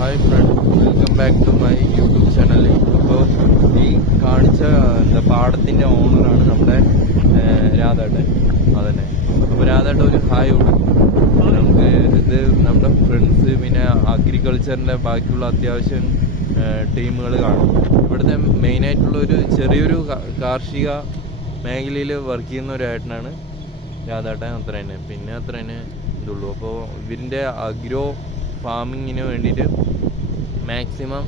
Hi friend, welcome back to my YouTube channel. അപ്പോൾ ഈ കാണിച്ച പാടത്തിൻ്റെ ഓണറാണ് നമ്മുടെ രാധാട്ടൻ. അതന്നെ. അപ്പോൾ രാധാട്ടൻ ഒരു ഹായ് കൊടുക്കും. നമുക്ക് ഇത് നമ്മുടെ ഫ്രണ്ട്സ്, പിന്നെ അഗ്രികൾച്ചറിൻ്റെ ബാക്കിയുള്ള അത്യാവശ്യം ടീമുകൾ കാണും. ഇവിടുത്തെ മെയിനായിട്ടുള്ള ഒരു ചെറിയൊരു കാർഷിക മേഖലയിൽ വർക്ക് ചെയ്യുന്ന ഒരു ഏട്ടനാണ് രാധാട്ടൻ. അത്ര തന്നെ, പിന്നെ അത്ര തന്നെ ഇതുള്ളൂ. അപ്പോൾ ഇവരിൻ്റെ അഗ്രോ ഫാമിങ്ങിന് വേണ്ടിയിട്ട് മാക്സിമം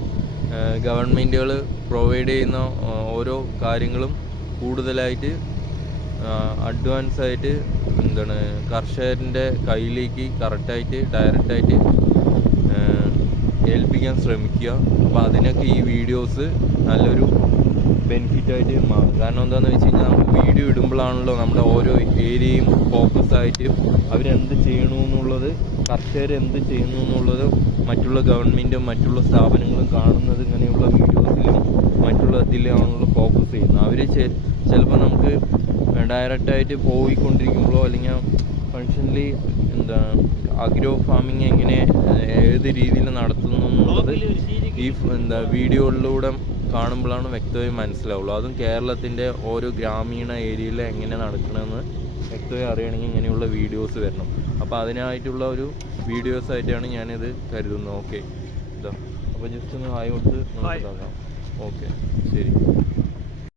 ഗവൺമെൻറ്റുകൾ പ്രൊവൈഡ് ചെയ്യുന്ന ഓരോ കാര്യങ്ങളും കൂടുതലായിട്ട് അഡ്വാൻസായിട്ട് കർഷകൻ്റെ കയ്യിലേക്ക് കറക്റ്റായിട്ട് ഡയറക്റ്റായിട്ട് ഏൽപ്പിക്കാൻ ശ്രമിക്കുക. അപ്പോൾ അതിനൊക്കെ ഈ വീഡിയോസ് നല്ലൊരു ബെനിഫിറ്റായിട്ട് മാറും. കാരണം എന്താണെന്ന് വെച്ച് കഴിഞ്ഞാൽ നമുക്ക് വീഡിയോ ഇടുമ്പോഴാണല്ലോ നമ്മുടെ ഓരോ ഏരിയയും ഫോക്കസായിട്ട് അവരെന്ത് ചെയ്യണമെന്നുള്ളത്, കർഷകർ എന്ത് ചെയ്യുന്നു എന്നുള്ളത് മറ്റുള്ള ഗവൺമെൻറ്റും മറ്റുള്ള സ്ഥാപനങ്ങളും കാണുന്നത് ഇങ്ങനെയുള്ള വീഡിയോസിലും മറ്റുള്ള ഇതിലാണല്ലോ ഫോക്കസ് ചെയ്യുന്നത്. അവർ ചിലപ്പോൾ നമുക്ക് ഡയറക്റ്റായിട്ട് പോയിക്കൊണ്ടിരിക്കുമ്പോഴോ അല്ലെങ്കിൽ ഫങ്ഷനലി അഗ്രോ ഫാമിങ് എങ്ങനെ ഏത് രീതിയിൽ നടത്തുന്നു എന്നുള്ളത് ഈ വീഡിയോകളിലൂടെ കാണുമ്പോഴാണ് വ്യക്തമായി മനസ്സിലാവുള്ളൂ. അതും കേരളത്തിൻ്റെ ഓരോ ഗ്രാമീണ ഏരിയയിൽ എങ്ങനെ നടക്കണമെന്ന് വ്യക്തമായി അറിയണമെങ്കിൽ ഇങ്ങനെയുള്ള വീഡിയോസ് വരണം. അപ്പോൾ അതിനായിട്ടുള്ള ഒരു വീഡിയോസായിട്ടാണ് ഞാനിത് കരുതുന്നത്. ഓക്കെ, അപ്പോൾ ജസ്റ്റ് ഒന്ന് ഹായ് കൊടുത്ത് നമുക്ക് നോക്കാം. ഓക്കെ, ശരി.